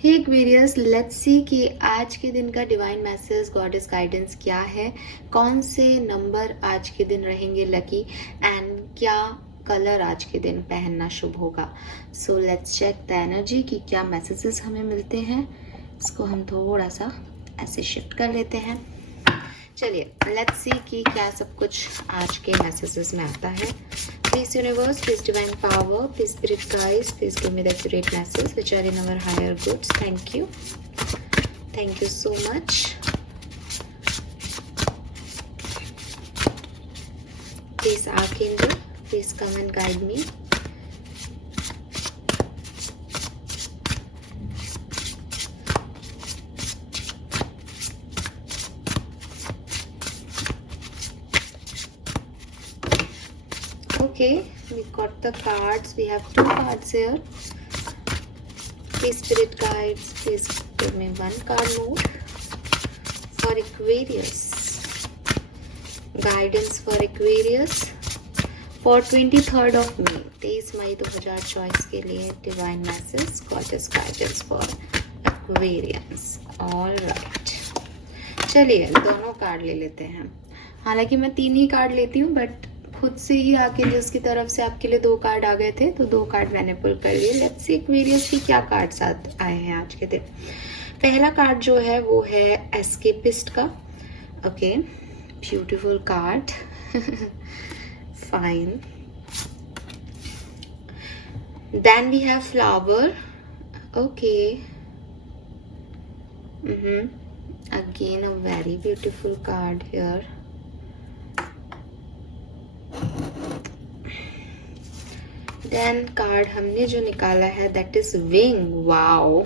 Hey Aquarius, let's see कि आज के दिन का डिवाइन मैसेज गॉडेस गाइडेंस क्या है। कौन से नंबर आज के दिन रहेंगे लकी एंड क्या कलर आज के दिन पहनना शुभ होगा। So let's check the energy कि क्या मैसेजेस हमें मिलते हैं। इसको हम थोड़ा सा ऐसे शिफ्ट कर लेते हैं। चलिए लेट्स सी कि क्या सब कुछ आज के मैसेजेस में आता है। Please universe, please divine power, please spirit guides, please give me the accurate messages which are in our higher goods. Thank you. Thank you so much. Please Archangel, please come and guide me. Okay, we got the cards. We have two cards here. Please spirit guides, please give me one card more for Aquarius. Guidance for Aquarius for 23rd of May, 23 मई 2024 के लिए divine message goddess guidance for Aquarians. All right, चलिए दोनों card ले लेते हैं। हालांकि मैं 3 ही card लेती हूँ, बट खुद से ही आके जिसकी तरफ से आपके लिए 2 कार्ड आ गए थे, तो 2 कार्ड मैंने पुल कर लिए। लेट्स सी एक्वेरियस की क्या कार्ड्स आए हैं आज के दिन। पहला कार्ड जो है वो है एस्केपिस्ट का। Okay, beautiful card. Fine. Then we have flower. Okay, again a very beautiful card here. Then card हमने जो निकाला है that is wing. Wow,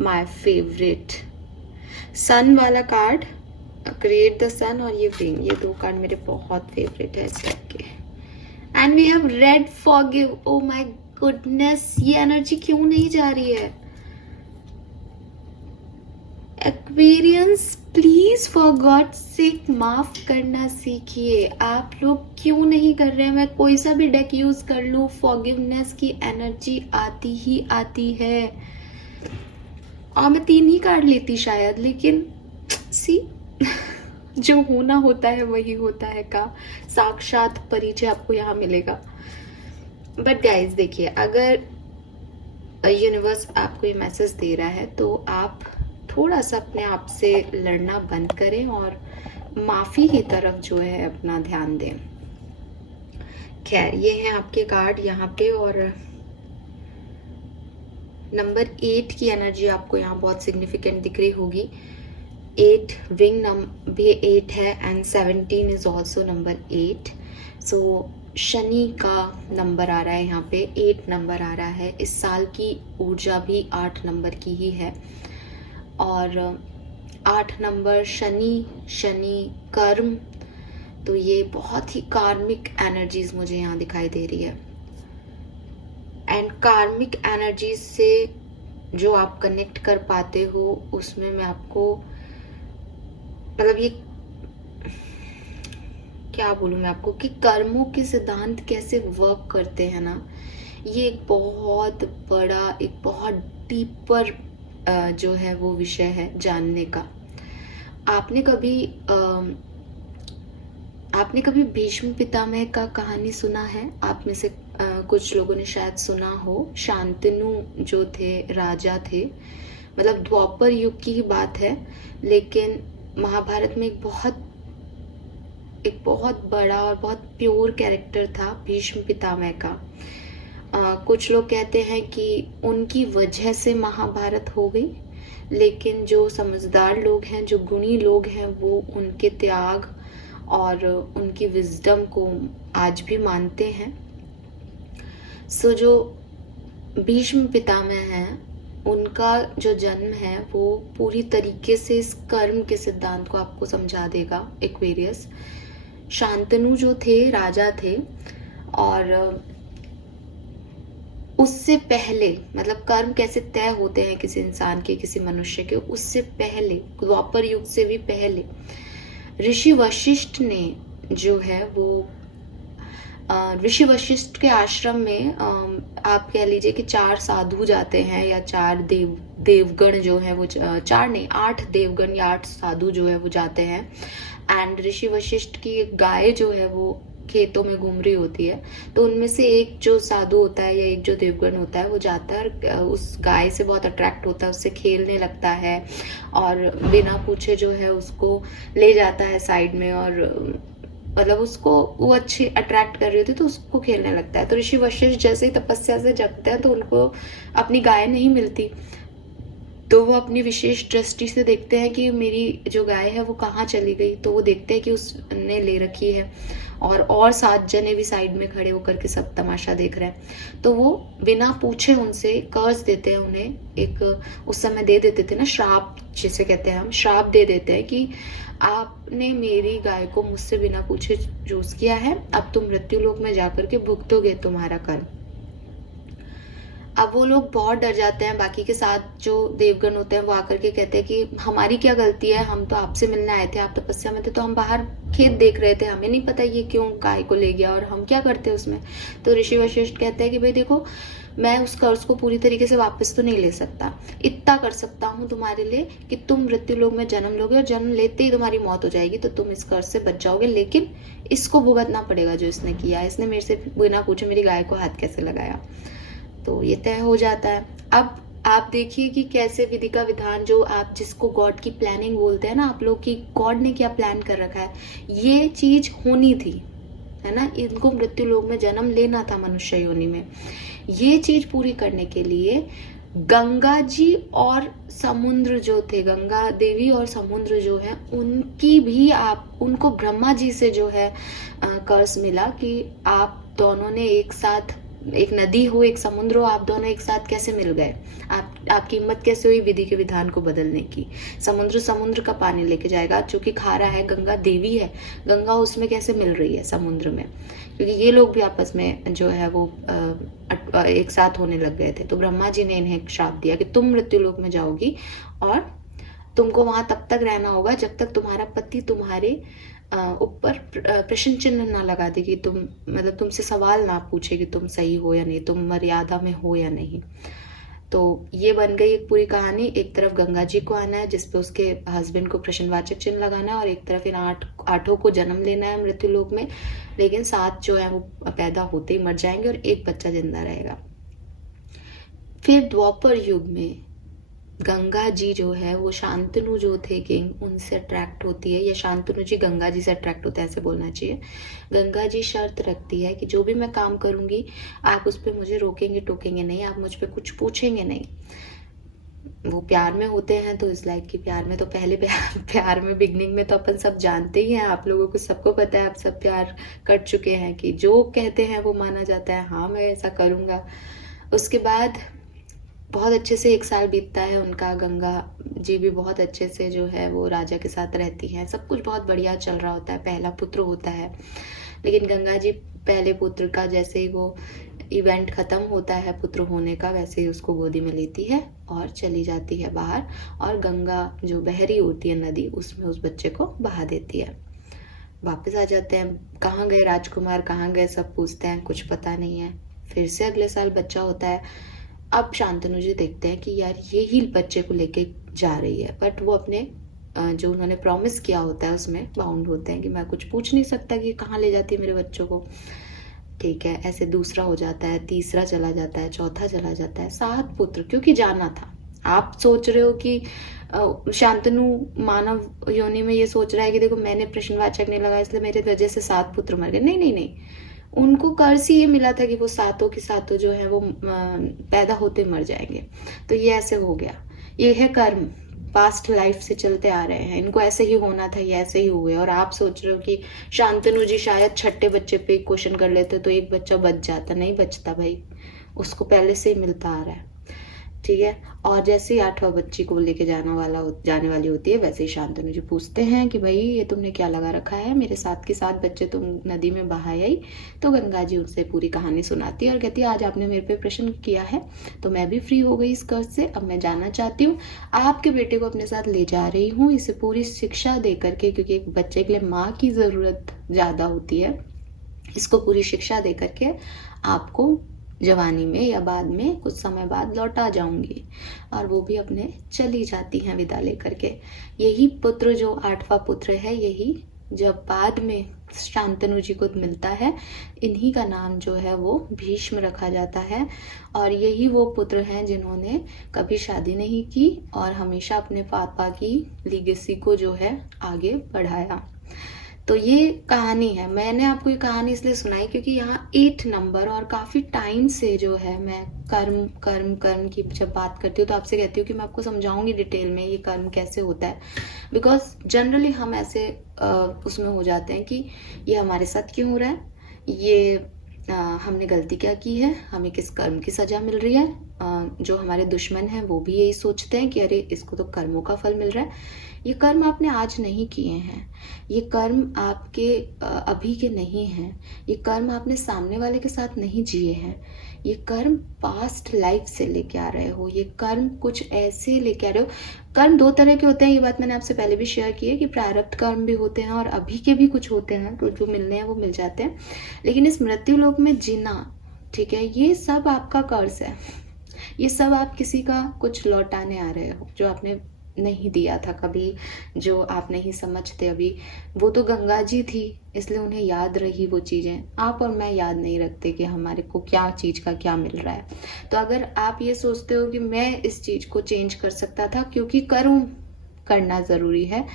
my favourite sun वाला कार्ड, क्रिएट द सन, और ये विंग, ये 2 कार्ड मेरे बहुत फेवरेट है इस टाइप के। And we have red forgive. Oh my goodness, ये एनर्जी क्यों नहीं जा रही है। Aquarians please for God sake माफ करना सीखिए। आप लोग क्यों नहीं कर रहे हैं। मैं कोई सा भी डेक यूज कर लूं, फॉरगिवनेस की एनर्जी आती ही आती है। और मैं 3 ही कार्ड लेती शायद, लेकिन सी जो होना होता है वही होता है का साक्षात परिचय आपको यहाँ मिलेगा। बट गाइज देखिए, अगर यूनिवर्स आपको ये मैसेज दे रहा है तो आप थोड़ा सा अपने आप से लड़ना बंद करें और माफी की तरफ जो है अपना ध्यान दें। खैर, ये हैं आपके कार्ड यहाँ पे, और नंबर 8 की एनर्जी आपको यहाँ बहुत सिग्निफिकेंट दिख रही होगी। 8 विंग भी 8 है एंड 17 इज ऑल्सो नंबर 8। सो शनि का नंबर आ रहा है यहाँ पे, 8 नंबर आ रहा है। इस साल की ऊर्जा भी 8 नंबर की ही है, और 8 नंबर शनि कर्म, तो ये बहुत ही कार्मिक एनर्जीज मुझे यहाँ दिखाई दे रही है। एंड कार्मिक एनर्जीज से जो आप कनेक्ट कर पाते हो उसमें मैं आपको, मतलब ये क्या बोलूँ मैं आपको कि कर्मों के सिद्धांत कैसे वर्क करते हैं ना, ये एक बहुत बड़ा, एक बहुत डीपर जो है वो विषय है जानने का। आपने कभी भीष्म पितामह का कहानी सुना है? आप में से कुछ लोगों ने शायद सुना हो। शांतनु जो थे, राजा थे, मतलब द्वापर युग की ही बात है, लेकिन महाभारत में एक बहुत बड़ा और बहुत प्योर कैरेक्टर था भीष्म पितामह का। कुछ लोग कहते हैं कि उनकी वजह से महाभारत हो गई, लेकिन जो समझदार लोग हैं, जो गुणी लोग हैं, वो उनके त्याग और उनकी विजडम को आज भी मानते हैं। सो जो भीष्म पितामह हैं, उनका जो जन्म है वो पूरी तरीके से इस कर्म के सिद्धांत को आपको समझा देगा एक्वेरियस। शांतनु जो थे, राजा थे, और उससे पहले, मतलब कर्म कैसे तय होते हैं किसी इंसान के, किसी मनुष्य के, उससे पहले, द्वापर युग से भी पहले, ऋषि वशिष्ठ ने जो है वो ऋषि वशिष्ठ के आश्रम में आप कह लीजिए कि 4 साधु जाते हैं या 4 देवगण जो है वो 4 नहीं 8 देवगण या 8 साधु जो है वो जाते हैं। एंड ऋषि वशिष्ठ की एक गाय जो है वो खेतों में घूम रही होती है, तो उनमें से एक जो साधु होता है या एक जो देवगण होता है वो जाता है और उस गाय से बहुत अट्रैक्ट होता है, उससे खेलने लगता है और बिना पूछे जो है उसको ले जाता है साइड में और मतलब उसको वो अच्छी अट्रैक्ट कर रही होती है तो उसको खेलने लगता है। तो ऋषि वशिष्ठ जैसे ही तपस्या से जगते हैं तो उनको अपनी गाय नहीं मिलती, तो वो अपनी विशेष दृष्टि से देखते हैं कि मेरी जो गाय है वो कहाँ चली गई। तो वो देखते हैं कि उसने ले रखी है और 7 जने भी साइड में खड़े होकर के सब तमाशा देख रहे हैं। तो वो बिना पूछे उनसे कर्ज देते हैं, उन्हें एक उस समय दे देते थे ना श्राप जिसे कहते हैं हम, श्राप दे देते हैं कि आपने मेरी गाय को मुझसे बिना पूछे चूज किया है, अब तुम मृत्यु लोक में जाकर के भुगतोगे तुम्हारा कर्म। अब वो लोग बहुत डर जाते हैं। बाकी के साथ जो देवगण होते हैं वो आकर के कहते हैं कि हमारी क्या गलती है, हम तो आपसे मिलने आए थे, आप तपस्या में थे तो हम बाहर खेत देख रहे थे, हमें नहीं पता ये क्यों गाय को ले गया और हम क्या करते उसमें। तो ऋषि वशिष्ठ कहते हैं कि भाई देखो, मैं उस कर्ज को पूरी तरीके से वापस तो नहीं ले सकता, इतना कर सकता हूँ तुम्हारे लिए कि तुम मृत्यु लोक में जन्म लोगे और जन्म लेते ही तुम्हारी मौत हो जाएगी, तो तुम इस कर्ज से बच जाओगे, लेकिन इसको भुगतना पड़ेगा जो इसने किया। इसने मेरे से बिना पूछे मेरी गाय को हाथ कैसे लगाया। तो ये तय हो जाता है। अब आप देखिए कि कैसे विधि का विधान, जो आप जिसको गॉड की प्लानिंग बोलते हैं ना आप लोग, की गॉड ने क्या प्लान कर रखा है, ये चीज होनी थी, है ना। इनको मृत्यु लोक में जन्म लेना था मनुष्य योनि में। ये चीज पूरी करने के लिए गंगा जी और समुद्र जो थे, गंगा देवी और समुद्र जो है, उनकी भी उनको ब्रह्मा जी से जो है कर्ज मिला कि आप दोनों ने एक साथ, एक नदी हो एक समुद्र हो, आप दोनों एक साथ कैसे मिल गए, आपकी हिम्मत कैसे हुई विधि के विधान को बदलने की। समुद्र का पानी लेके जाएगा, चूंकि खारा है, गंगा देवी है, गंगा उसमें कैसे मिल रही है समुद्र में, क्योंकि ये लोग भी आपस में जो है वो एक साथ होने लग गए थे। तो ब्रह्मा जी ने इन्हें श्राप दिया कि तुम मृत्यु लोक में जाओगी और तुमको वहां तब तक रहना होगा जब तक तुम्हारा पति तुम्हारे ऊपर प्रश्न चिन्ह ना लगा दे कि तुम, मतलब तुमसे सवाल ना पूछे कि तुम सही हो या नहीं, तुम मर्यादा में हो या नहीं। तो ये बन गई एक पूरी कहानी। एक तरफ गंगा जी को आना है जिसपे उसके हस्बैंड को प्रश्नवाचक चिन्ह लगाना है, और एक तरफ इन आठों को जन्म लेना है मृत्यु लोक में, लेकिन 7 जो है वो पैदा होते ही मर जाएंगे और एक बच्चा जिंदा रहेगा। फिर द्वापर युग में गंगा जी जो है वो शांतनु जो थे किंग, उनसे अट्रैक्ट होती है, या शांतनु जी गंगा जी से अट्रैक्ट होते हैं ऐसे बोलना चाहिए। गंगा जी शर्त रखती है कि जो भी मैं काम करूंगी आप उस पर मुझे रोकेंगे टोकेंगे नहीं, आप मुझ पर कुछ पूछेंगे नहीं। वो प्यार में होते हैं तो इस लाइक की प्यार में तो पहले प्यार में बिगनिंग में तो अपन सब जानते ही हैं, आप लोगों को सबको पता है, आप सब प्यार कर चुके हैं कि जो कहते हैं वो माना जाता है, हाँ मैं ऐसा करूंगा। उसके बाद बहुत अच्छे से 1 साल बीतता है उनका, गंगा जी भी बहुत अच्छे से जो है वो राजा के साथ रहती हैं, सब कुछ बहुत बढ़िया चल रहा होता है, पहला पुत्र होता है। लेकिन गंगा जी पहले पुत्र का जैसे ही वो इवेंट खत्म होता है पुत्र होने का, वैसे ही उसको गोदी में लेती है और चली जाती है बाहर, और गंगा जो बहरी होती है नदी उसमें उस बच्चे को बहा देती है। वापस आ जाते हैं, कहाँ गए राजकुमार, कहाँ गए, सब पूछते हैं, कुछ पता नहीं है। फिर से अगले साल बच्चा होता है। अब शांतनु जी देखते हैं कि यार ये ही बच्चे को लेके जा रही है, बट वो अपने जो उन्होंने प्रॉमिस किया होता है उसमें बाउंड होते हैं कि मैं कुछ पूछ नहीं सकता कि कहाँ ले जाती है मेरे बच्चों को। ठीक है, ऐसे दूसरा हो जाता है, तीसरा चला जाता है, चौथा चला जाता है, 7 पुत्र, क्योंकि जाना था। आप सोच रहे हो कि शांतनु मानव योनि में ये सोच रहा है कि देखो मैंने प्रश्नवाचक नहीं लगाया इसलिए मेरे वजह से 7 पुत्र मर गए, नहीं नहीं नहीं, उनको कर्ज ही ये मिला था कि वो 7 के 7 जो है वो पैदा होते मर जाएंगे। तो ये ऐसे हो गया, ये है कर्म, पास्ट लाइफ से चलते आ रहे हैं, इनको ऐसे ही होना था, ये ऐसे ही हुए। और आप सोच रहे हो कि शांतनु जी शायद छठे बच्चे पे क्वेश्चन कर लेते तो एक बच्चा बच जाता, नहीं बचता भाई, उसको पहले से ही मिलता आ रहा है। ठीक है, और जैसे ही 8वां बच्ची को लेके जाने वाली होती है, वैसे ही शांतनु जी पूछते हैं कि भाई ये तुमने क्या लगा रखा है, मेरे 7 के 7 बच्चे तुम नदी में बहाए आई। तो गंगा जी उनसे पूरी कहानी सुनाती है और कहती है आज आपने मेरे पे प्रश्न किया है तो मैं भी फ्री हो गई इस कर्ज से, अब मैं जाना चाहती हूँ, आपके बेटे को अपने साथ ले जा रही हूँ, इसे पूरी शिक्षा दे करके, क्योंकि एक बच्चे के लिए माँ की जरूरत ज्यादा होती है, इसको पूरी शिक्षा दे करके आपको जवानी में या बाद में कुछ समय बाद लौटा जाऊंगी। और वो भी अपने चली जाती हैं विदा लेकर के। यही पुत्र जो 8वां पुत्र है, यही जब बाद में शांतनु जी को मिलता है, इन्हीं का नाम जो है वो भीष्म रखा जाता है। और यही वो पुत्र हैं जिन्होंने कभी शादी नहीं की और हमेशा अपने पापा की लीगेसी को जो है आगे बढ़ाया। तो ये कहानी है। मैंने आपको ये कहानी इसलिए सुनाई क्योंकि यहाँ 8 नंबर और काफ़ी टाइम से जो है मैं कर्म कर्म कर्म की जब बात करती हूँ तो आपसे कहती हूँ कि मैं आपको समझाऊंगी डिटेल में ये कर्म कैसे होता है। बिकॉज जनरली हम ऐसे उसमें हो जाते हैं कि ये हमारे साथ क्यों हो रहा है, ये हमने गलती क्या की है, हमें किस कर्म की सजा मिल रही है। जो हमारे दुश्मन हैं वो भी यही सोचते हैं कि अरे इसको तो कर्मों का फल मिल रहा है। ये कर्म आपने आज नहीं किए हैं, ये कर्म आपके अभी के नहीं हैं, ये कर्म आपने सामने वाले के साथ नहीं जिए हैं, ये कर्म पास्ट लाइफ से लेके आ रहे हो, ये कर्म कुछ ऐसे लेके आ रहे हो। कर्म 2 तरह के होते हैं, ये बात मैंने आपसे पहले भी शेयर की है कि प्रारब्ध कर्म भी होते हैं और अभी के भी कुछ होते हैं, तो जो मिलने हैं वो मिल जाते हैं। लेकिन इस मृत्यु लोक में जीना, ठीक है, ये सब आपका कर्ज है। ये सब आप किसी का कुछ लौटाने आ रहे हो जो आपने नहीं दिया था कभी, जो आप नहीं समझते अभी। वो तो गंगा जी थी इसलिए उन्हें याद रही वो चीज़ें। आप और मैं याद नहीं रखते कि हमारे को क्या चीज़ का क्या मिल रहा है। तो अगर आप ये सोचते हो कि मैं इस चीज़ को चेंज कर सकता था क्योंकि कर्म करना ज़रूरी है,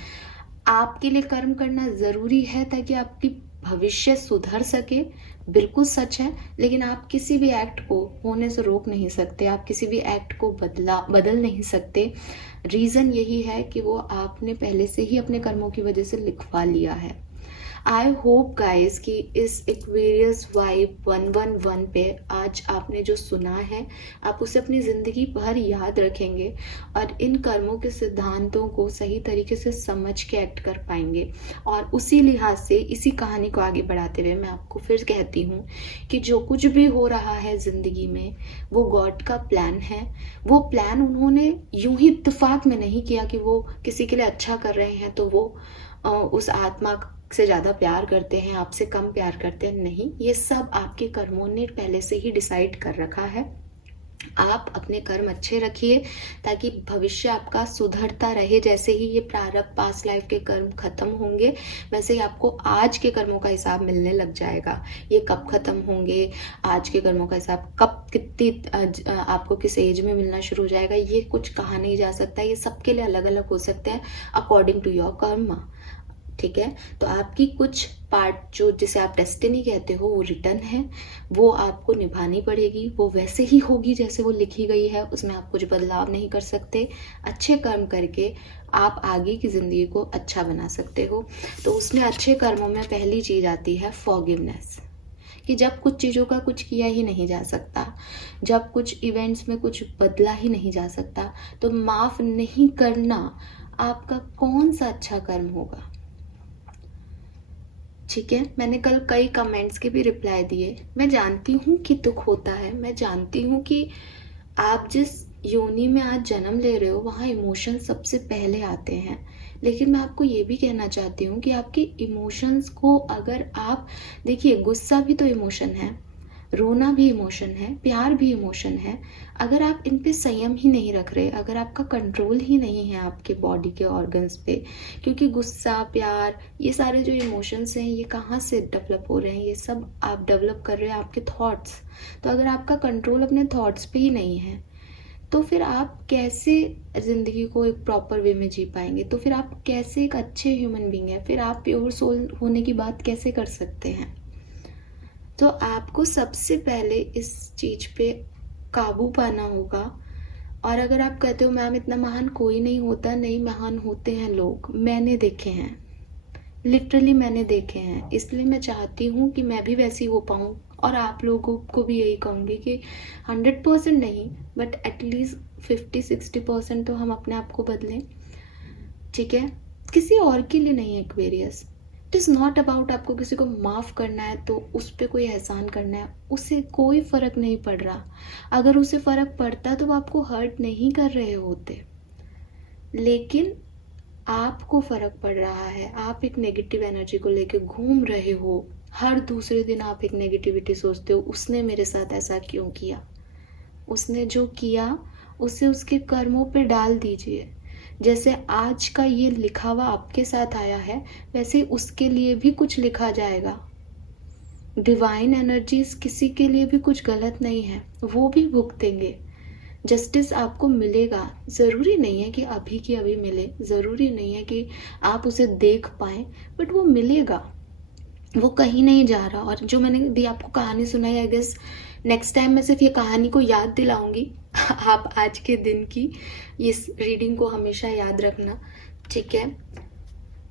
आपके लिए कर्म करना ज़रूरी है ताकि आपकी भविष्य सुधर सके, बिल्कुल सच है। लेकिन आप किसी भी एक्ट को होने से रोक नहीं सकते, आप किसी भी एक्ट को बदल नहीं सकते। रीज़न यही है कि वो आपने पहले से ही अपने कर्मों की वजह से लिखवा लिया है। आई होप गाइस कि इस एक्वेरियस वाइब 111 पे आज आपने जो सुना है आप उसे अपनी ज़िंदगी भर याद रखेंगे और इन कर्मों के सिद्धांतों को सही तरीके से समझ के एक्ट कर पाएंगे। और उसी लिहाज से इसी कहानी को आगे बढ़ाते हुए मैं आपको फिर कहती हूँ कि जो कुछ भी हो रहा है ज़िंदगी में वो गॉड का प्लान है। वो प्लान उन्होंने यूं ही इत्तेफाक में नहीं किया कि वो किसी के लिए अच्छा कर रहे हैं तो वो उस आत्मा से ज़्यादा प्यार करते हैं, आपसे कम प्यार करते हैं। नहीं, ये सब आपके कर्मों ने पहले से ही डिसाइड कर रखा है। आप अपने कर्म अच्छे रखिए ताकि भविष्य आपका सुधरता रहे। जैसे ही ये प्रारब्ध पास्ट लाइफ के कर्म खत्म होंगे वैसे ही आपको आज के कर्मों का हिसाब मिलने लग जाएगा। ये कब खत्म होंगे, आज के कर्मों का हिसाब कब कितनी आपको किस एज में मिलना शुरू हो जाएगा, ये कुछ कहा नहीं जा सकता। ये सबके लिए अलग अलग हो सकते हैं अकॉर्डिंग टू योर कर्म, ठीक है। तो आपकी कुछ पार्ट जो जिसे आप डेस्टिनी कहते हो वो रिटर्न है, वो आपको निभानी पड़ेगी। वो वैसे ही होगी जैसे वो लिखी गई है, उसमें आप कुछ बदलाव नहीं कर सकते। अच्छे कर्म करके आप आगे की ज़िंदगी को अच्छा बना सकते हो। तो उसमें अच्छे कर्मों में पहली चीज़ आती है फॉरगिवनेस, कि जब कुछ चीज़ों का कुछ किया ही नहीं जा सकता, जब कुछ इवेंट्स में कुछ बदला ही नहीं जा सकता, तो माफ़ नहीं करना आपका कौन सा अच्छा कर्म होगा, ठीक है। मैंने कल कई कमेंट्स के भी रिप्लाई दिए। मैं जानती हूँ कि दुख होता है, मैं जानती हूँ कि आप जिस योनि में आज जन्म ले रहे हो वहाँ इमोशन सबसे पहले आते हैं। लेकिन मैं आपको ये भी कहना चाहती हूँ कि आपके इमोशंस को अगर आप देखिए, गुस्सा भी तो इमोशन है, रोना भी इमोशन है, प्यार भी इमोशन है। अगर आप इन पे संयम ही नहीं रख रहे, अगर आपका कंट्रोल ही नहीं है आपके बॉडी के ऑर्गन्स पे, क्योंकि गुस्सा, प्यार, ये सारे जो इमोशंस हैं ये कहाँ से डेवलप हो रहे हैं, ये सब आप डेवलप कर रहे हैं आपके थॉट्स। तो अगर आपका कंट्रोल अपने थॉट्स पे ही नहीं है तो फिर आप कैसे ज़िंदगी को एक प्रॉपर वे में जी पाएंगे, तो फिर आप कैसे एक अच्छे ह्यूमन बीइंग हैं, फिर आप प्योर सोल होने की बात कैसे कर सकते हैं। तो आपको सबसे पहले इस चीज़ पे काबू पाना होगा। और अगर आप कहते हो मैम इतना महान कोई नहीं होता, नहीं, महान होते हैं लोग, मैंने देखे हैं, लिटरली मैंने देखे हैं। इसलिए मैं चाहती हूँ कि मैं भी वैसी हो पाऊँ और आप लोगों को भी यही कहूँगी कि 100% नहीं बट एटलीस्ट 50-60% तो हम अपने आप को बदलें, ठीक है। किसी और के लिए नहीं है Aquarius. It is not about आपको किसी को माफ़ करना है तो उस पर कोई एहसान करना है, उससे कोई फ़र्क नहीं पड़ रहा। अगर उसे फ़र्क पड़ता तो वो आपको हर्ट नहीं कर रहे होते, लेकिन आपको फ़र्क पड़ रहा है। आप एक नेगेटिव एनर्जी को लेके घूम रहे हो हर दूसरे दिन आप एक नेगेटिविटी सोचते हो, उसने मेरे साथ ऐसा क्यों किया। उसने जो किया उसे उसके कर्मों पे डाल दीजिए। जैसे आज का ये लिखा हुआ आपके साथ आया है, वैसे उसके लिए भी कुछ लिखा जाएगा। डिवाइन एनर्जीज किसी के लिए भी कुछ गलत नहीं है, वो भी भुगतेंगे। जस्टिस आपको मिलेगा। ज़रूरी नहीं है कि अभी की अभी मिले, ज़रूरी नहीं है कि आप उसे देख पाएँ, बट वो मिलेगा। वो कहीं नहीं जा रहा। और जो मैंने भी आपको कहानी सुनाई, आई गेस नेक्स्ट टाइम मैं सिर्फ ये कहानी को याद दिलाऊंगी। आप आज के दिन की इस रीडिंग को हमेशा याद रखना, ठीक है।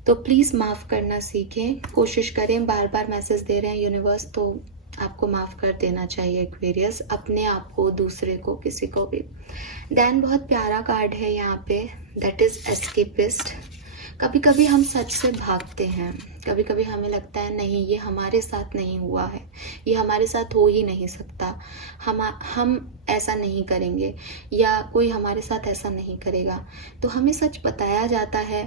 तो प्लीज़ माफ़ करना सीखें, कोशिश करें। बार बार मैसेज दे रहे हैं यूनिवर्स, तो आपको माफ़ कर देना चाहिए एक्वेरियस, अपने आप को, दूसरे को, किसी को भी। देन बहुत प्यारा कार्ड है यहाँ पे, दैट इज़ एस्केपिस्ट। कभी कभी हम सच से भागते हैं, कभी कभी हमें लगता है नहीं ये हमारे साथ नहीं हुआ है, ये हमारे साथ हो ही नहीं सकता, हम ऐसा नहीं करेंगे, या कोई हमारे साथ ऐसा नहीं करेगा। तो हमें सच बताया जाता है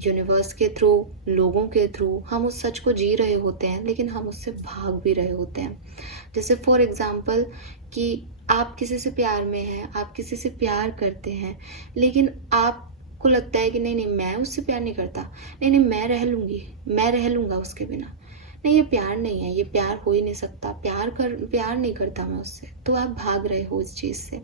यूनिवर्स के थ्रू, लोगों के थ्रू। हम उस सच को जी रहे होते हैं, लेकिन हम उससे भाग भी रहे होते हैं। जैसे फॉर एग्जाम्पल कि आप किसी से प्यार में हैं, आप किसी से प्यार करते हैं, लेकिन आपको लगता है कि नहीं नहीं मैं उससे प्यार नहीं करता, नहीं नहीं मैं रह लूँगा उसके बिना, नहीं ये प्यार नहीं है, ये प्यार हो ही नहीं सकता, प्यार नहीं करता मैं उससे। तो आप भाग रहे हो उस चीज़ से।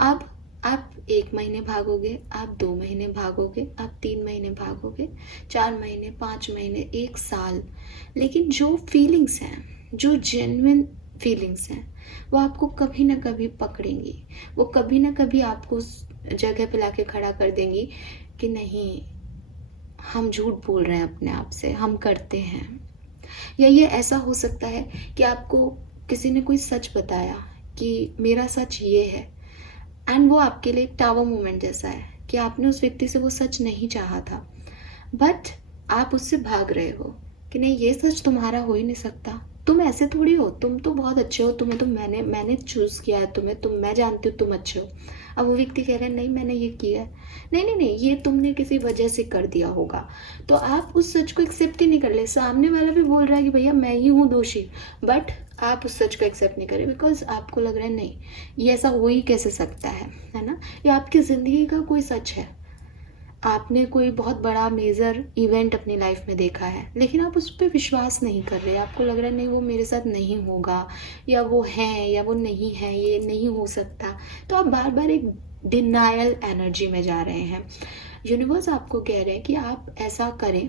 अब आप 1 महीने भागोगे, आप 2 महीने भागोगे, आप 3 महीने भागोगे, 4 महीने, 5 महीने, 1 साल, लेकिन जो फीलिंग्स हैं, जो जेन्युइन फीलिंग्स हैं, वो आपको कभी ना कभी पकड़ेंगी। वो कभी ना कभी आपको उस जगह पे लाके खड़ा कर देंगी कि नहीं, हम झूठ बोल रहे हैं अपने आप से, हम करते हैं। या ये ऐसा हो सकता है कि आपको किसी ने कोई सच बताया कि मेरा सच ये है, एंड वो आपके लिए एक टावर मोमेंट जैसा है कि आपने उस व्यक्ति से वो सच नहीं चाहा था, बट आप उससे भाग रहे हो कि नहीं ये सच तुम्हारा हो ही नहीं सकता, तुम ऐसे थोड़ी हो, तुम तो बहुत अच्छे हो, तुम्हें तो मैंने चूज़ किया है तुम्हें, मैं जानती हूँ तुम अच्छे हो। अब वो व्यक्ति कह रहे हैं नहीं मैंने ये किया है, नहीं नहीं नहीं ये तुमने किसी वजह से कर दिया होगा। तो आप उस सच को एक्सेप्ट ही नहीं कर ले। सामने वाला भी बोल रहा है कि भैया मैं ही हूँ दोषी, बट आप उस सच को एक्सेप्ट नहीं करें, बिकॉज आपको लग रहा है नहीं ये ऐसा हो ही कैसे सकता है ना। ये आपकी ज़िंदगी का कोई सच है, आपने कोई बहुत बड़ा मेजर इवेंट अपनी लाइफ में देखा है, लेकिन आप उस पर विश्वास नहीं कर रहे। आपको लग रहा है नहीं वो मेरे साथ नहीं होगा, या वो है या वो नहीं है, ये नहीं हो सकता। तो आप बार बार एक डिनायल एनर्जी में जा रहे हैं। यूनिवर्स आपको कह रहे हैं कि आप ऐसा करें,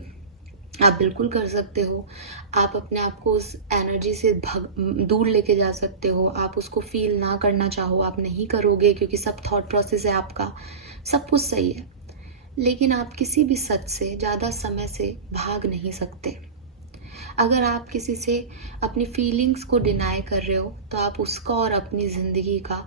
आप बिल्कुल कर सकते हो। आप अपने आप को उस एनर्जी से दूर लेके जा सकते हो। आप उसको फील ना करना चाहो, आप नहीं करोगे, क्योंकि सब थॉट प्रोसेस है आपका, सब कुछ सही है। लेकिन आप किसी भी सच से ज़्यादा समय से भाग नहीं सकते। अगर आप किसी से अपनी फीलिंग्स को डिनाई कर रहे हो, तो आप उसका और अपनी ज़िंदगी का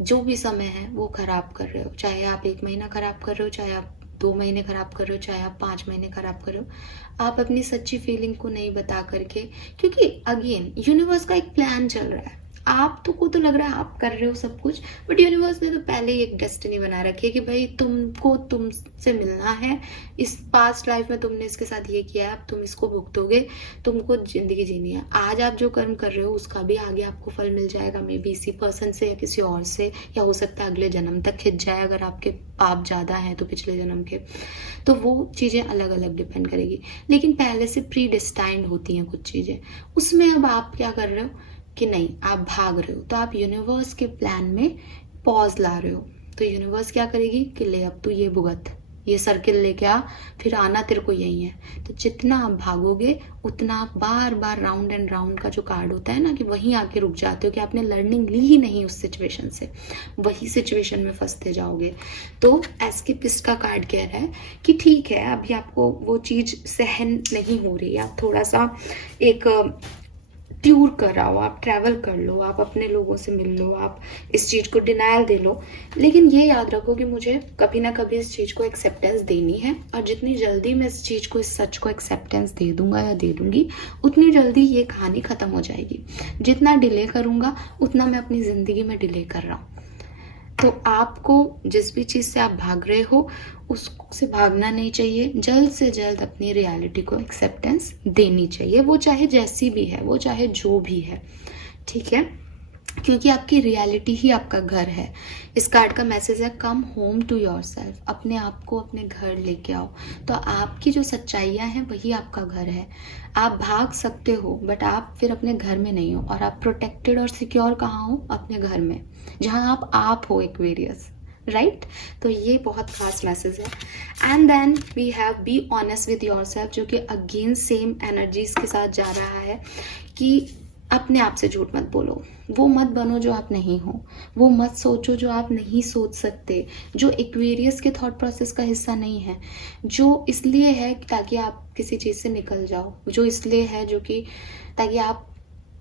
जो भी समय है वो ख़राब कर रहे हो। चाहे आप 1 महीना ख़राब कर रहे हो, चाहे आप 2 महीने ख़राब कर रहे हो, चाहे आप 5 महीने ख़राब कर रहे हो। आप अपनी सच्ची फीलिंग को नहीं बता करके, क्योंकि अगेन यूनिवर्स का एक प्लान चल रहा है। आप को तो लग रहा है आप कर रहे हो सब कुछ, बट यूनिवर्स ने तो पहले ही एक डेस्टिनी बना रखी है कि भाई तुमको तुमसे मिलना है। इस पास्ट लाइफ में तुमने इसके साथ ये किया है, अब तुम इसको भुगतोगे, तुमको ज़िंदगी जीनी है। आज आप जो कर्म कर रहे हो उसका भी आगे आपको फल मिल जाएगा, मे बी इसी पर्सन से या किसी और से, या हो सकता है अगले जन्म तक खिंच जाए अगर आपके पाप ज़्यादा हैं तो पिछले जन्म के। तो वो चीज़ें अलग अलग डिपेंड करेगी, लेकिन पहले से प्री डिस्टाइंड होती हैं कुछ चीज़ें। उसमें अब आप क्या कर रहे हो कि नहीं आप भाग रहे हो, तो आप यूनिवर्स के प्लान में पॉज ला रहे हो। तो यूनिवर्स क्या करेगी कि ले अब तू ये भुगत, ये सर्किल लेके आ, फिर आना तेरे को यही है। तो जितना आप भागोगे उतना आप बार बार राउंड एंड राउंड का जो कार्ड होता है ना, कि वहीं आके रुक जाते हो, कि आपने लर्निंग ली ही नहीं उस सिचुएशन से, वही सिचुएशन में फंसते जाओगे। तो एस्केपिस्ट का कार्ड कह रहा है कि ठीक है अभी आपको वो चीज़ सहन नहीं हो रही, आप थोड़ा सा एक टूर कराओ, आप ट्रैवल कर लो, आप अपने लोगों से मिल लो, आप इस चीज़ को डिनायल दे लो, लेकिन ये याद रखो कि मुझे कभी ना कभी इस चीज़ को एक्सेप्टेंस देनी है। और जितनी जल्दी मैं इस चीज़ को, इस सच को एक्सेप्टेंस दे दूंगा या दे दूंगी, उतनी जल्दी ये कहानी ख़त्म हो जाएगी। जितना डिले करूंगा उतना मैं अपनी ज़िंदगी में डिले कर रहा हूँ। तो आपको जिस भी चीज़ से आप भाग रहे हो उससे भागना नहीं चाहिए, जल्द से जल्द अपनी रियलिटी को एक्सेप्टेंस देनी चाहिए, वो चाहे जैसी भी है, वो चाहे जो भी है, ठीक है, क्योंकि आपकी रियलिटी ही आपका घर है। इस कार्ड का मैसेज है कम होम टू योरसेल्फ, अपने आप को अपने घर लेके आओ। तो आपकी जो सच्चाइयाँ हैं वही आपका घर है। आप भाग सकते हो बट आप फिर अपने घर में नहीं हो, और आप प्रोटेक्टेड और सिक्योर कहाँ हो? अपने घर में, जहाँ आप हो एक्वेरियस, राइट? तो ये बहुत खास मैसेज है। And then we have be honest with yourself, जो कि अगेन सेम एनर्जीज के साथ जा रहा है कि अपने आप से झूठ मत बोलो, वो मत बनो जो आप नहीं हो, वो मत सोचो जो आप नहीं सोच सकते, जो एक्वेरियस के थॉट प्रोसेस का हिस्सा नहीं है, जो इसलिए है ताकि आप किसी चीज़ से निकल जाओ, जो इसलिए है जो कि ताकि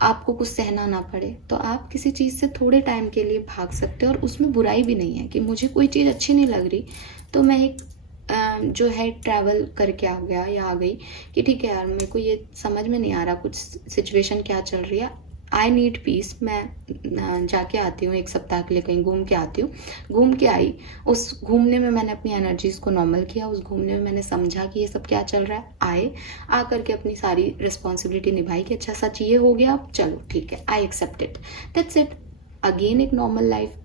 आपको कुछ सहना ना पड़े। तो आप किसी चीज़ से थोड़े टाइम के लिए भाग सकते हो, और उसमें बुराई भी नहीं है कि मुझे कोई चीज़ अच्छी नहीं लग रही तो मैं एक जो है ट्रैवल करके आ गया या आ गई कि ठीक है यार, मेरे को ये समझ में नहीं आ रहा कुछ सिचुएशन क्या चल रही है, आई नीड पीस, मैं जाके आती हूँ, 1 सप्ताह के लिए कहीं घूम के आती हूँ। घूम के आई, उस घूमने में मैंने अपनी एनर्जीज़ को नॉर्मल किया, उस घूमने में मैंने समझा कि ये सब क्या चल रहा है, आए आ करके अपनी सारी रिस्पॉन्सिबिलिटी निभाई कि अच्छा सच ये हो गया, चलो ठीक है, I accept it, that's it, again एक नॉर्मल लाइफ।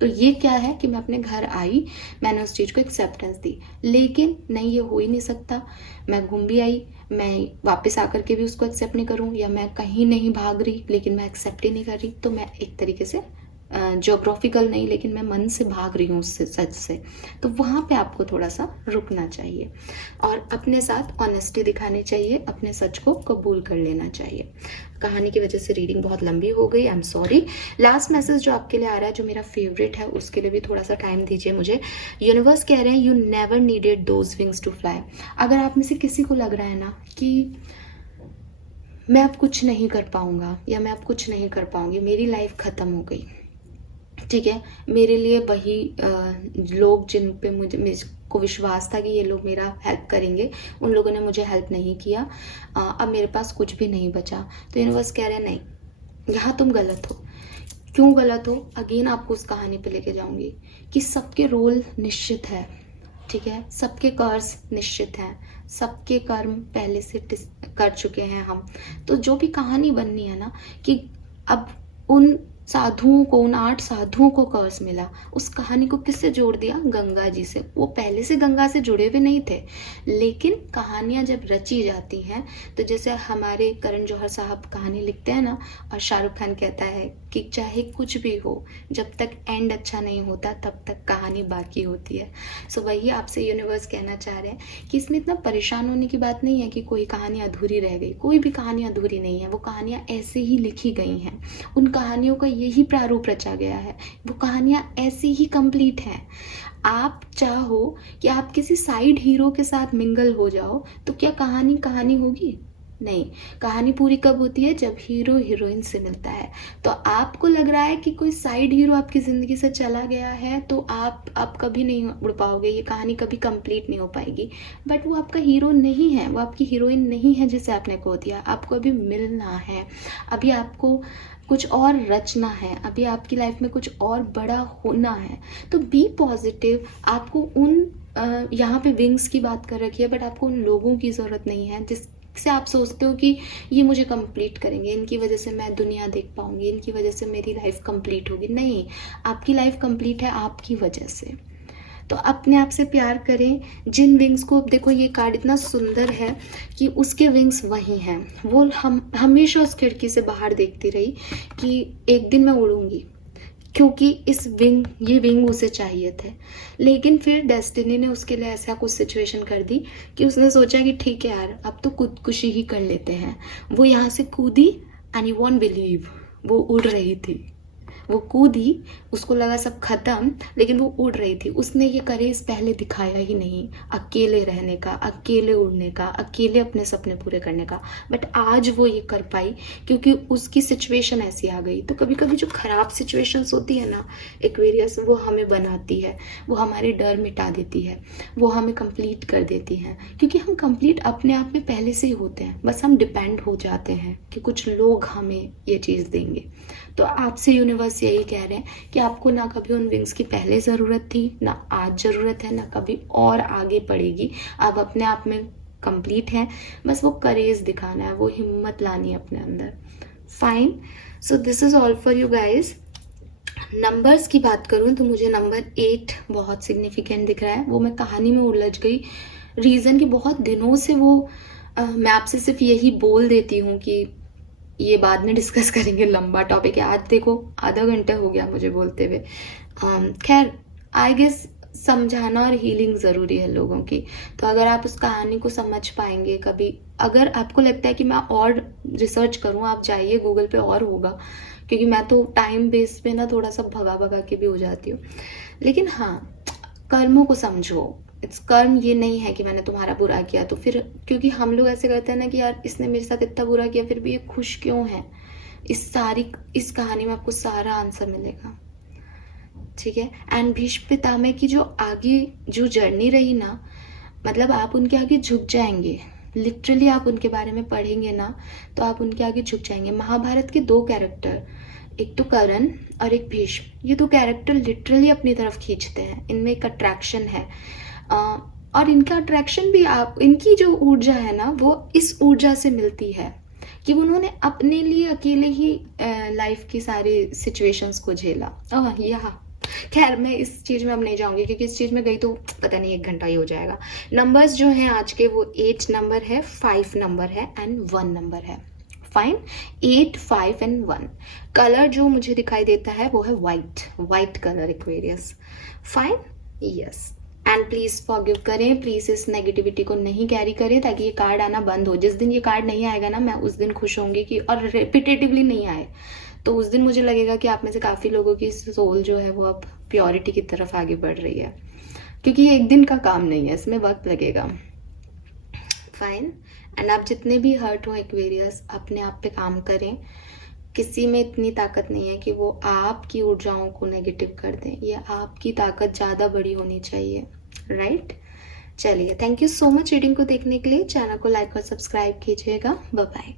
तो ये क्या है कि मैं अपने घर आई, मैंने उस चीज़ को एक्सेप्टेंस दी, लेकिन नहीं ये हो ही नहीं सकता, मैं घूम भी आई, मैं वापस आकर के भी उसको एक्सेप्ट नहीं करूँ, या मैं कहीं नहीं भाग रही लेकिन मैं एक्सेप्ट ही नहीं कर रही, तो मैं एक तरीके से ज्योग्राफिकल नहीं लेकिन मैं मन से भाग रही हूँ उससे, सच से। तो वहाँ पे आपको थोड़ा सा रुकना चाहिए और अपने साथ ऑनेस्टी दिखानी चाहिए, अपने सच को कबूल कर लेना चाहिए। कहानी की वजह से रीडिंग बहुत लंबी हो गई, I am sorry. Last message जो आपके लिए आ रहा है, जो मेरा फेवरेट है, उसके लिए भी थोड़ा सा टाइम दीजिए मुझे। यूनिवर्स कह रहे हैं you never needed those wings to fly. अगर आप में से किसी को लग रहा है ना कि मैं अब कुछ नहीं कर पाऊंगा या मैं अब कुछ नहीं कर पाऊंगी, मेरी लाइफ ख़त्म हो गई, ठीक है, मेरे लिए वही लोग जिन पे मुझको विश्वास था कि ये लोग मेरा हेल्प करेंगे, उन लोगों ने मुझे हेल्प नहीं किया, अब मेरे पास कुछ भी नहीं बचा। तो यूनिवर्स कह रहे हैं नहीं, यहाँ तुम गलत हो। क्यों गलत हो? अगेन आपको उस कहानी पे लेके जाऊंगी कि सबके रोल निश्चित है, ठीक है, सबके कर्ज निश्चित हैं, सबके कर्म पहले से कर चुके हैं हम। तो जो भी कहानी बननी है ना, कि अब उन साधुओं को, उन 8 साधुओं को कर्ज मिला, उस कहानी को किससे जोड़ दिया? गंगा जी से। वो पहले से गंगा से जुड़े हुए नहीं थे, लेकिन कहानियाँ जब रची जाती हैं, तो जैसे हमारे करण जौहर साहब कहानी लिखते हैं ना, और शाहरुख खान कहता है कि चाहे कुछ भी हो, जब तक एंड अच्छा नहीं होता तब तक कहानी बाकी होती है। सो वही आपसे यूनिवर्स कहना चाह रहे हैं कि इसमें इतना परेशान होने की बात नहीं है कि कोई कहानी अधूरी रह गई, कोई भी कहानी अधूरी नहीं है, वो कहानियाँ ऐसे ही लिखी गई हैं, उन कहानियों का यही प्रारूप रचा गया है, वो कहानियाँ ऐसी ही कंप्लीट हैं। आप चाहो कि आप किसी साइड हीरो के साथ मिंगल हो जाओ तो क्या कहानी कहानी होगी? नहीं, कहानी पूरी कब होती है? जब हीरो हीरोइन से मिलता है। तो आपको लग रहा है कि कोई साइड हीरो आपकी ज़िंदगी से चला गया है तो आप कभी नहीं उड़ पाओगे, ये कहानी कभी कंप्लीट नहीं हो पाएगी, बट वो आपका हीरो नहीं है, वो आपकी हीरोइन नहीं है जिसे आपने खो दिया। आपको अभी मिलना है, अभी आपको कुछ और रचना है, अभी आपकी लाइफ में कुछ और बड़ा होना है। तो बी पॉजिटिव। आपको उन यहाँ पे विंग्स की बात कर रखी है, बट आपको उन लोगों की ज़रूरत नहीं है जिससे आप सोचते हो कि ये मुझे कंप्लीट करेंगे, इनकी वजह से मैं दुनिया देख पाऊंगी, इनकी वजह से मेरी लाइफ कंप्लीट होगी। नहीं, आपकी लाइफ कंप्लीट है आपकी वजह से। तो अपने आप से प्यार करें। जिन विंग्स को, देखो ये कार्ड इतना सुंदर है कि उसके विंग्स वही हैं। वो हम हमेशा उस खिड़की से बाहर देखती रही कि एक दिन मैं उड़ूंगी, क्योंकि ये विंग उसे चाहिए थे। लेकिन फिर डेस्टिनी ने उसके लिए ऐसा कुछ सिचुएशन कर दी कि उसने सोचा कि ठीक है यार, अब तो खुदकुशी ही कर लेते हैं। वो यहाँ से कूदी एंड यू वोंट बिलीव, वो उड़ रही थी, वो कूदी, उसको लगा सब खत्म, लेकिन वो उड़ रही थी। उसने ये करेज पहले दिखाया ही नहीं, अकेले रहने का, अकेले उड़ने का, अकेले अपने सपने पूरे करने का। बट आज वो ये कर पाई क्योंकि उसकी सिचुएशन ऐसी आ गई। तो कभी कभी जो खराब सिचुएशंस होती है ना एक्वेरियस, वो हमें बनाती है, वो हमारे डर मिटा देती है, वो हमें कंप्लीट कर देती हैं, क्योंकि हम कंप्लीट अपने आप में पहले से ही होते हैं, बस हम डिपेंड हो जाते हैं कि कुछ लोग हमें ये चीज़ देंगे। तो आपसे यूनिवर्स यही कह रहे हैं कि आपको ना कभी उन विंग्स की पहले ज़रूरत थी, ना आज ज़रूरत है, ना कभी और आगे पड़ेगी। आप अपने आप में कंप्लीट हैं, बस वो करेज दिखाना है, वो हिम्मत लानी है अपने अंदर। Fine, so this is all for you guys. Numbers की बात करूं तो मुझे नंबर 8 बहुत सिग्निफिकेंट दिख रहा है। वो मैं कहानी में उलझ गई, रीज़न कि बहुत दिनों से वो मैं आपसे सिर्फ यही बोल देती हूँ कि ये बाद में डिस्कस करेंगे, लंबा टॉपिक है। आज देखो आधा घंटा हो गया मुझे बोलते हुए। खैर, आई गेस समझाना और हीलिंग ज़रूरी है लोगों की। तो अगर आप उस कहानी को समझ पाएंगे कभी, अगर आपको लगता है कि मैं और रिसर्च करूँ, आप जाइए गूगल पे और होगा, क्योंकि मैं तो टाइम बेस पे ना थोड़ा सा भगा भगा के भी हो जाती हूँ। लेकिन हाँ, कर्मों को समझो। इट्स कर्म, ये नहीं है कि मैंने तुम्हारा बुरा किया तो फिर, क्योंकि हम लोग ऐसे करते हैं ना कि यार इसने मेरे साथ इतना बुरा किया फिर भी ये खुश क्यों है। इस कहानी में आपको सारा आंसर मिलेगा, ठीक है। एंड भीष्म पितामह की जो आगे जो जर्नी रही ना, मतलब आप उनके आगे झुक जाएंगे। लिटरली आप उनके बारे में पढ़ेंगे ना तो आप उनके आगे झुक जाएंगे। महाभारत के 2 कैरेक्टर, एक तो कर्ण और एक भीष्म, ये 2 कैरेक्टर लिटरली अपनी तरफ खींचते हैं। इनमें एक अट्रैक्शन है, और इनका अट्रैक्शन भी, आप इनकी जो ऊर्जा है ना वो इस ऊर्जा से मिलती है कि उन्होंने अपने लिए अकेले ही लाइफ की सारी सिचुएशंस को झेला। खैर, मैं इस चीज़ में अब नहीं जाऊंगी क्योंकि इस चीज़ में गई तो पता नहीं 1 घंटा ही हो जाएगा। नंबर्स जो हैं आज के वो 8 नंबर है, 5 नंबर है एंड 1 नंबर है। Fine, 8, 5 and 1। कलर जो मुझे दिखाई देता है वो है white colour, Aquarius. Fine, yes. And please forgive करें, प्लीज़ इस नेगेटिविटी को नहीं कैरी करें ताकि ये कार्ड आना बंद हो। जिस दिन ये कार्ड नहीं आएगा ना, मैं उस दिन खुश होंगी कि, और रिपीटेटिवली नहीं आए तो उस दिन मुझे लगेगा कि आप में से काफ़ी लोगों की सोल जो है वो अब प्योरिटी की तरफ आगे बढ़ रही है, क्योंकि ये एक दिन का काम नहीं है, इसमें वक्त लगेगा। फाइन, एंड आप जितने भी हर्ट हो एक्वेरियस, अपने आप पे काम करें। किसी में इतनी ताकत नहीं है कि वो आपकी ऊर्जाओं को नेगेटिव कर दें, ये आपकी ताकत ज़्यादा बड़ी होनी चाहिए, राइट। चलिए, thank you so much reading को देखने के लिए। चैनल को लाइक और सब्सक्राइब कीजिएगा। Bye bye.